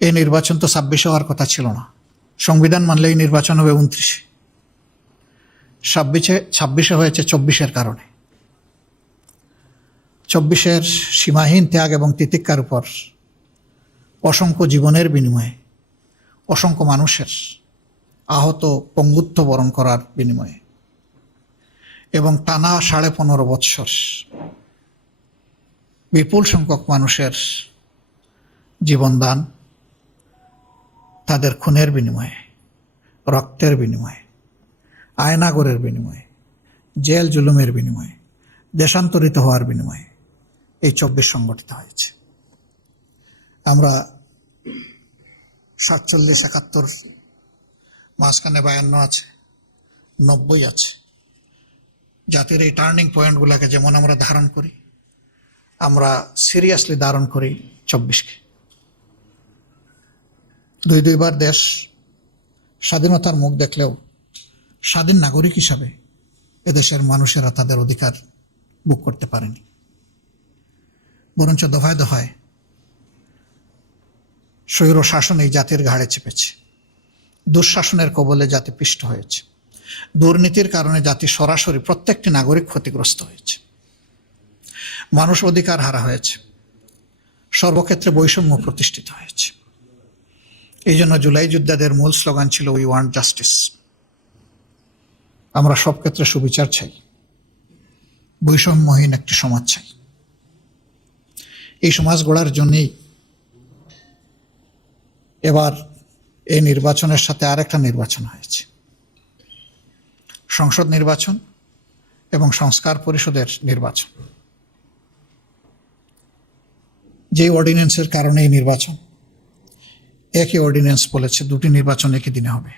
এই নির্বাচন তো 26 হওয়ার কথা ছিল না। সংবিধান মানলে এই নির্বাচন হবে 29। 26 হয়েছে 24-এর কারণে। 24-এর সীমাহীন ত্যাগ এবং তিতিক্ষার উপর অসংখ্য জীবনের বিনিময়ে, অসংখ্য মানুষের আহত পঙ্গুত্ব বরণ করার বিনিময়ে এবং টানা 15.5 বৎসর বিপুল সংখ্যক মানুষের জীবনদান, তাদের খুনের বিনিময়ে, রক্তের বিনিময়ে, আয়নাগরের বিনিময়ে, জেল জুলুমের বিনিময়ে, দেশান্তরিত হওয়ার বিনিময়ে এই 24 সংগঠিত হয়েছে। আমরা 47, 71, মাঝখানে 52 আছে, 90 আছে। জাতির এই টার্নিং পয়েন্টগুলোকে যেমন আমরা ধারণ করি, আমরা সিরিয়াসলি ধারণ করি 24-কে। দুইবার দেশ স্বাধীনতার মুখ দেখলেও স্বাধীন নাগরিক হিসাবে এদেশের মানুষেরা তাদের অধিকার ভোগ করতে পারেনি, বরঞ্চ দফায় দফায় স্বৈর শাসন এই জাতির ঘাড়ে চেপেছে। দুঃশাসনের কবলে জাতি পিষ্ট হয়েছে। দুর্নীতির কারণে জাতি সরাসরি প্রত্যেকটি নাগরিক ক্ষতিগ্রস্ত হয়েছে। মানুষ অধিকার হারা হয়েছে। সর্বক্ষেত্রে বৈষম্য প্রতিষ্ঠিত হয়েছে। এই জন্য জুলাই যোদ্ধাদের মূল স্লোগান ছিল উই ওয়ান্ট জাস্টিস। আমরা সব ক্ষেত্রে সুবিচার চাই, বৈষম্যহীন একটি সমাজ চাই। এই সমাজ গড়ার জন্যই এবার এই নির্বাচনের সাথে আরেকটা নির্বাচন হয়েছে, সংসদ নির্বাচন এবং সংস্কার পরিষদের নির্বাচন। যে অর্ডিন্যান্সের কারণে এই নির্বাচন, একই অর্ডিন্যান্স বলেছে দুটি নির্বাচন একই দিনে হবে।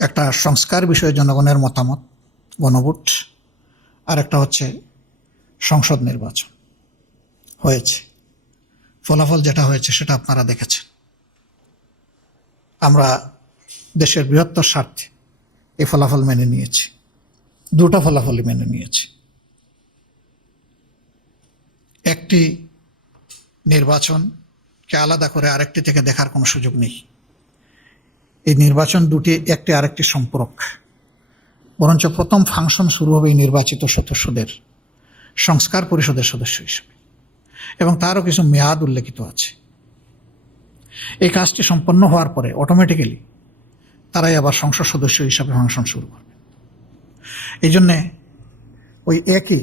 একটা সংস্কার বিষয়ে জনগণের মতামত, গণভোট, আর একটা হচ্ছে সংসদ নির্বাচন হয়েছে। ফলাফল যেটা হয়েছে সেটা আপনারা দেখেছেন। আমরা দেশের বৃহত্তর স্বার্থে এই ফলাফল মেনে নিয়েছি, দুটো ফলাফলই মেনে নিয়েছি। একটি নির্বাচনকে আলাদা করে আরেকটি থেকে দেখার কোনো সুযোগ নেই। এই নির্বাচন দুটি একটি আরেকটি সম্পূরক। বরঞ্চ প্রথম ফাংশন শুরু হবে এই নির্বাচিত সদস্যদের সংস্কার পরিষদের সদস্য হিসেবে, এবং তারও কিছু মেয়াদ উল্লেখিত আছে। এই কাজটি সম্পন্ন হওয়ার পরে অটোমেটিক্যালি তারাই আবার সংসদ সদস্য হিসাবে ফাংশন শুরু করবে। এই জন্যে ওই একই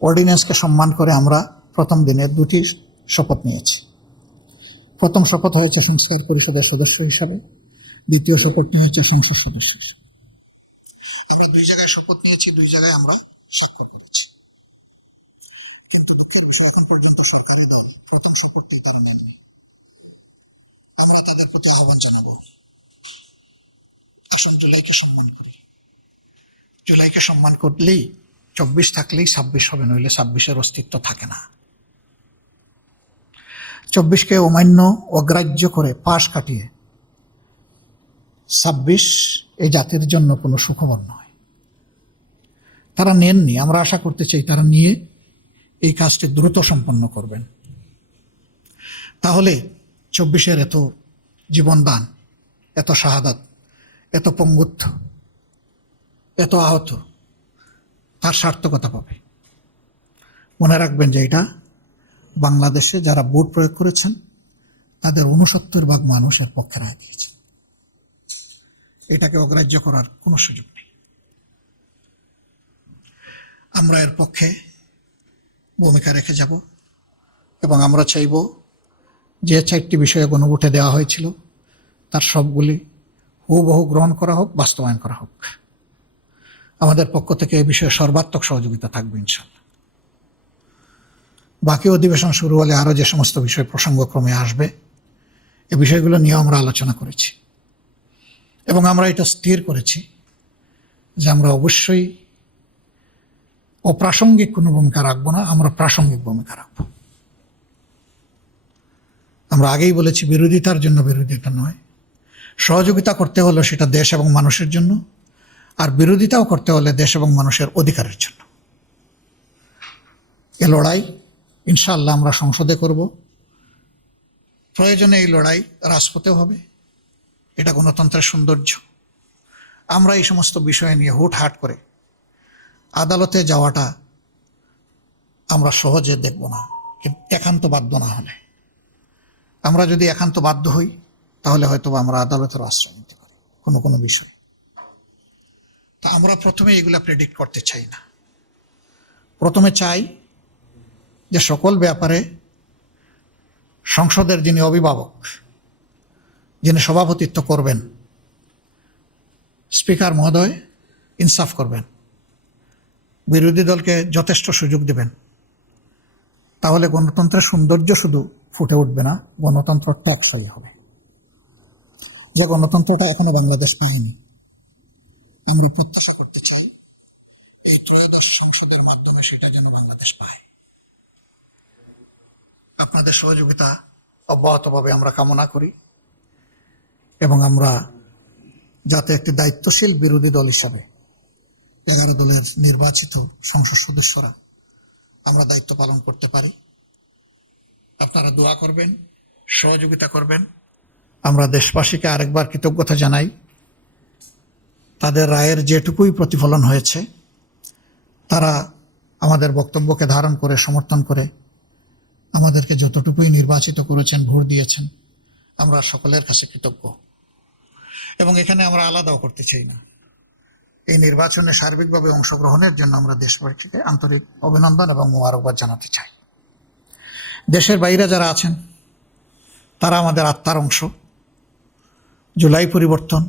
অর্ডিন্যান্সকে সম্মান করে আমরা প্রথম দিনে দুটি শপথ নিয়েছি। প্রথম শপথ হয়েছে সংস্কার পরিষদের সদস্য হিসাবে, দ্বিতীয় শপথটি হয়েছে সংসদ সদস্য হিসাবে। আমরা দুই জায়গায় শপথ নিয়েছি, দুই জায়গায় আমরা স্বাক্ষর করেছি। কিন্তু দুঃখের বিষয়, এখন পর্যন্ত সরকারের দল প্রথম শপথটি তারা নেননি। আমরা তাদের প্রতি আহ্বান জানাবো, আসুন জুলাইকে সম্মান করি। জুলাইকে সম্মান করলেই 24 থাকলেই 26 হবে, নইলে 26-এর অস্তিত্ব থাকে না। 24-কে অমান্য অগ্রাহ্য করে পাশ কাটিয়ে 26 এই জাতির জন্য কোনো সুখবর নয়। তারা নেননি, আমরা আশা করতে চাই তারা নিয়ে এই কাজটি দ্রুত সম্পন্ন করবেন। তাহলে 24-এর এত জীবনদান, এত শাহাদাত, এত পঙ্গুত্ব, এত আহত, তার সার্থকতা পাবে। মনে রাখবেন যে এটা বাংলাদেশে যারা ভোট প্রয়োগ করেছেন তাদের 69% মানুষের পক্ষে রায় দিয়েছে। এটাকে অগ্রাহ্য করার কোনো সুযোগ নেই। আমরা এর পক্ষে ভূমিকা রেখে যাব এবং আমরা চাইব যে 4টি বিষয়ে গণভোটে দেওয়া হয়েছিল তার সবগুলি হুবহু গ্রহণ করা হোক, বাস্তবায়ন করা হোক। আমাদের পক্ষ থেকে এই বিষয়ে সর্বাত্মক সহযোগিতা থাকবে ইনশাল্লাহ। বাকি অধিবেশন শুরু হলে আরও যে সমস্ত বিষয় প্রসঙ্গক্রমে আসবে, এই বিষয়গুলো নিয়েও আমরা আলোচনা করেছি এবং আমরা এটা স্থির করেছি যে আমরা অবশ্যই অপ্রাসঙ্গিক কোনো ভূমিকা রাখবো না, আমরা প্রাসঙ্গিক ভূমিকা রাখব। আমরা আগেই বলেছি, বিরোধিতার জন্য বিরোধিতা নয়, সহযোগিতা করতে হলে সেটা দেশ এবং মানুষের জন্য, আর বিরোধিতাও করতে হলে দেশ এবং মানুষের অধিকারের জন্য। এ লড়াই ইনশাআল্লাহ আমরা সংসদে করব, প্রয়োজনে এই লড়াই রাজপথেও হবে, এটা গণতন্ত্রের সৌন্দর্য। আমরা এই সমস্ত বিষয় নিয়ে হুটহাট করে আদালতে যাওয়াটা আমরা সহজে দেখব না, কিন্তু একান্ত বাধ্য না হলে। আমরা যদি একান্ত বাধ্য হই তাহলে হয়তো আমরা আদালতের আশ্রয় নিতে পারি কোনো কোনো বিষয়। তা আমরা প্রথমে এগুলা প্রেডিক্ট করতে চাই না। প্রথমে চাই যে সকল ব্যাপারে সংসদের যিনি অভিভাবক, যিনি সভাপতিত্ব করবেন, স্পিকার মহোদয় ইনসাফ করবেন, বিরোধী দলকে যথেষ্ট সুযোগ দেবেন। তাহলে গণতন্ত্রের সৌন্দর্য শুধু ফুটে উঠবে না, গণতন্ত্র টেকসই হবে। যে গণতন্ত্রটা এখনো বাংলাদেশ পায়নি, আমরা প্রত্যাশা করতে চাই এই ত্রয়োদশ সংসদের মাধ্যমে সেটা যেন বাংলাদেশ পায়। আপনাদের সহযোগিতা অব্যাহতভাবে আমরা কামনা করি এবং আমরা যাতে একটি দায়িত্বশীল বিরোধী দল হিসাবে 11 দলের নির্বাচিত সংসদ সদস্যরা আমরা দায়িত্ব পালন করতে পারি। আপনারা দোয়া করবেন, সহযোগিতা করবেন। আমরা দেশবাসীকে আরেকবার কৃতজ্ঞতা জানাই। তাদের রায়ের যেটুকুই প্রতিফলন হয়েছে, তারা আমাদের বক্তব্যকে ধারণ করে সমর্থন করে আমাদেরকে যতটুকুই নির্বাচিত করেছেন, ভোট দিয়েছেন, আমরা সকলের কাছে কৃতজ্ঞ। এবং এখানে আমরা আলাদাও করতে চাই না। এই নির্বাচনে সার্বিকভাবে অংশগ্রহণের জন্য আমরা দেশবাসীকে আন্তরিক অভিনন্দন এবং মোবারকবাদ জানাতে চাই। দেশের বাইরে যারা আছেন তারা আমাদের আত্মার অংশ। জুলাই পরিবর্তন,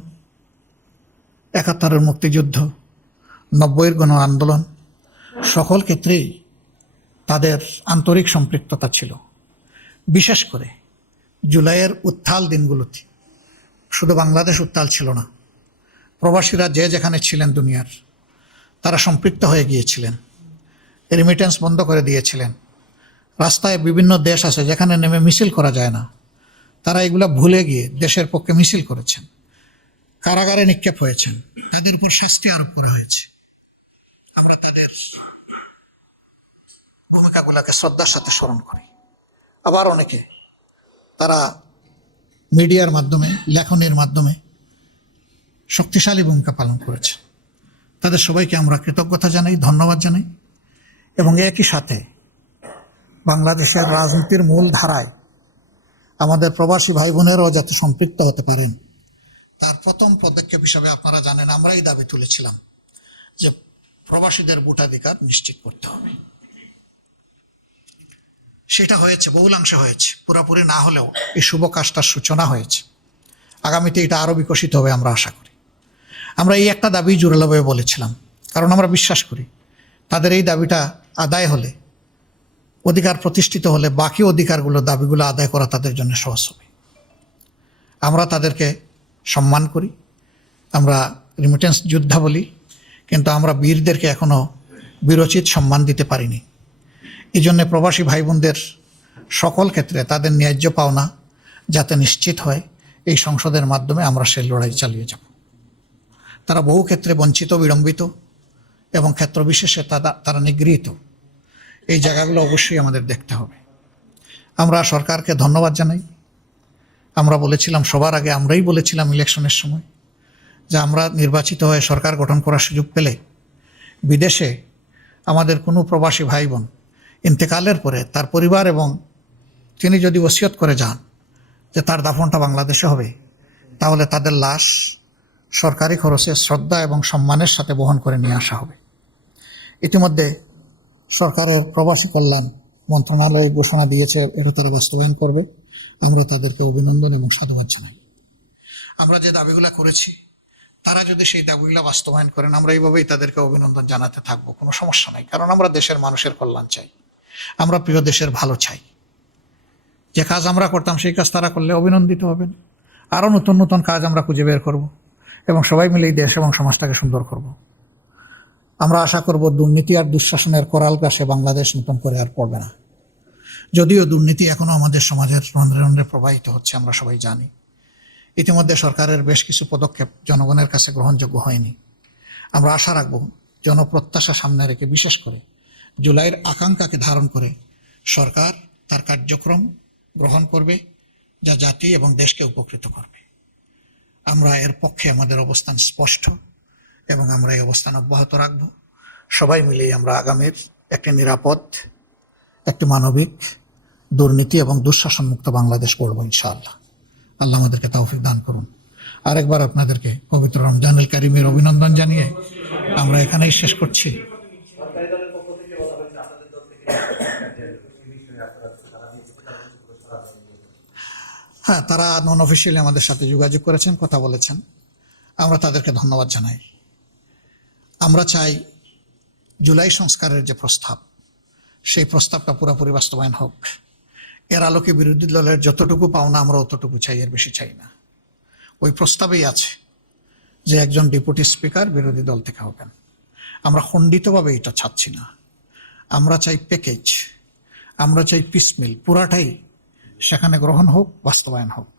71-এর মুক্তিযুদ্ধ, 90-এর গণ আন্দোলন, সকল ক্ষেত্রেই তাদের আন্তরিক সম্পৃক্ততা ছিল। বিশেষ করে জুলাইয়ের উত্তাল দিনগুলোতে শুধু বাংলাদেশ উত্তাল ছিল না, প্রবাসীরা যে যেখানে ছিলেন দুনিয়ার, তারা সম্পৃক্ত হয়ে গিয়েছিলেন, রেমিটেন্স বন্ধ করে দিয়েছিলেন। রাস্তায় বিভিন্ন দেশ আছে যেখানে নেমে মিছিল করা যায় না, তারা এগুলা ভুলে গিয়ে দেশের পক্ষে মিছিল করেছেন, কারাগারে নিক্ষেপ হয়েছেন, তাদের উপর শাস্তি আরোপ করা হয়েছে। আমরা তাদের ভূমিকাগুলোকে শ্রদ্ধার সাথে স্মরণ করি। আবার অনেকে তারা মিডিয়ার মাধ্যমে, লেখনের মাধ্যমে শক্তিশালী ভূমিকা পালন করেছে। তাদের সবাইকে আমরা কৃতজ্ঞতা জানাই, ধন্যবাদ জানাই। এবং একই সাথে বাংলাদেশের রাজনীতির মূল ধারায় আমাদের প্রবাসী ভাই বোনেরাও যাতে সম্পৃক্ত হতে পারেন, তার প্রথম পদক্ষেপ হিসাবে আপনারা জানেন আমরাই দাবি তুলেছিলাম যে প্রবাসীদের ভোটাধিকার নিশ্চিত করতে হবে। সেটা হয়েছে, বহুলাংশে হয়েছে, পুরোপুরি না হলেও এই শুভ কাজটার সূচনা হয়েছে। আগামীতে এটা আরও বিকশিত হবে আমরা আশা করি। আমরা এই একটা দাবি জোরালোভাবে বলেছিলাম, কারণ আমরা বিশ্বাস করি তাদের এই দাবিটা আদায় হলে, অধিকার প্রতিষ্ঠিত হলে, বাকি অধিকারগুলো, দাবিগুলো আদায় করা তাদের জন্য সহজ হবে। আমরা তাদেরকে সম্মান করি, আমরা রিমিটেন্স যোদ্ধা বলি, কিন্তু আমরা বীরদেরকে এখনও বীরোচিত সম্মান দিতে পারিনি। এই জন্যে প্রবাসী ভাই বোনদের সকল ক্ষেত্রে তাদের ন্যায্য পাওনা যাতে নিশ্চিত হয়, এই সংসদের মাধ্যমে আমরা সেই লড়াই চালিয়ে যাব। তারা বহু ক্ষেত্রে বঞ্চিত, বিড়ম্বিত এবং ক্ষেত্রবিশেষে তারা নিগৃহীত। এই জায়গাগুলো অবশ্যই আমাদের দেখতে হবে। আমরা সরকারকে ধন্যবাদ জানাই। আমরা বলেছিলাম, সবার আগে আমরাই বলেছিলাম ইলেকশনের সময়, যে আমরা নির্বাচিত হয়ে সরকার গঠন করার সুযোগ পেলে বিদেশে আমাদের কোনো প্রবাসী ভাই বোন ইন্তেকালের পরে তার পরিবার এবং তিনি যদি ওসিয়ত করে যান যে তার দাফনটা বাংলাদেশে হবে, তাহলে তাদের লাশ সরকারি খরচে শ্রদ্ধা এবং সম্মানের সাথে বহন করে নিয়ে আসা হবে। ইতিমধ্যে সরকারের প্রবাসী কল্যাণ মন্ত্রণালয় ঘোষণা দিয়েছে, এটা তারা বাস্তবায়ন করবে। আমরা তাদেরকে অভিনন্দন এবং সাধুবাদ জানাই। আমরা যে দাবিগুলো করেছি, তারা যদি সেই দাবিগুলো বাস্তবায়ন করেন, আমরা এইভাবেই তাদেরকে অভিনন্দন জানাতে থাকবো, কোনো সমস্যা নাই। কারণ আমরা দেশের মানুষের কল্যাণ চাই, আমরা প্রিয় দেশের ভালো চাই। যে কাজ আমরা করতাম সেই কাজ তারা করলে অভিনন্দিত হবেন। আরও নতুন নতুন কাজ আমরা খুঁজে বের করব এবং সবাই মিলে এই দেশ এবং সমাজটাকে সুন্দর করব। আমরা আশা করব দুর্নীতি আর দুঃশাসনের করাল গ্রাসে বাংলাদেশ নতুন করে আর পড়বে না। যদিও দুর্নীতি এখনও আমাদের সমাজের রন্ধ্রে রন্ধ্রে প্রবাহিত হচ্ছে, আমরা সবাই জানি। ইতিমধ্যে সরকারের বেশ কিছু পদক্ষেপ জনগণের কাছে গ্রহণযোগ্য হয়নি। আমরা আশা রাখব জনপ্রত্যাশা সামনে রেখে, বিশেষ করে জুলাইয়ের আকাঙ্ক্ষাকে ধারণ করে সরকার তার কার্যক্রম গ্রহণ করবে, যা জাতি এবং দেশকে উপকৃত করবে। আমরা এর পক্ষে আমাদের অবস্থান স্পষ্ট এবং আমরা এই অবস্থান অব্যাহত রাখব। সবাই মিলেই আমরা আগামীর একটি নিরাপদ, একটি মানবিক, দুর্নীতি এবং দুঃশাসন মুক্ত বাংলাদেশ গড়ব ইনশাআল্লাহ। আল্লাহ আমাদেরকে তৌফিক দান করুন। আরেকবার আপনাদেরকে পবিত্র রমজানুল কারীমের অভিনন্দন জানিয়ে আমরা এখানেই শেষ করছি। হ্যাঁ, তারা নন অফিসিয়ালি আমাদের সাথে যোগাযোগ করেছেন, কথা বলেছেন, আমরা তাদেরকে ধন্যবাদ জানাই। আমরা চাই জুলাই সংস্কারের যে প্রস্তাব, সেই প্রস্তাবটা পুরোপুরি বাস্তবায়ন হোক। এর আলোকে বিরোধী দলের যতটুকু পাওনা আমরা অতটুকু চাই, এর বেশি চাই না। ওই প্রস্তাবেই আছে যে একজন ডেপুটি স্পিকার বিরোধী দল থেকে হবেন। আমরা খণ্ডিতভাবে এটা চাচ্ছি না, আমরা চাই প্যাকেজ, আমরা চাই পিসমিল, পুরাটাই সেখানে গ্রহণ হোক, বাস্তবায়ন হোক।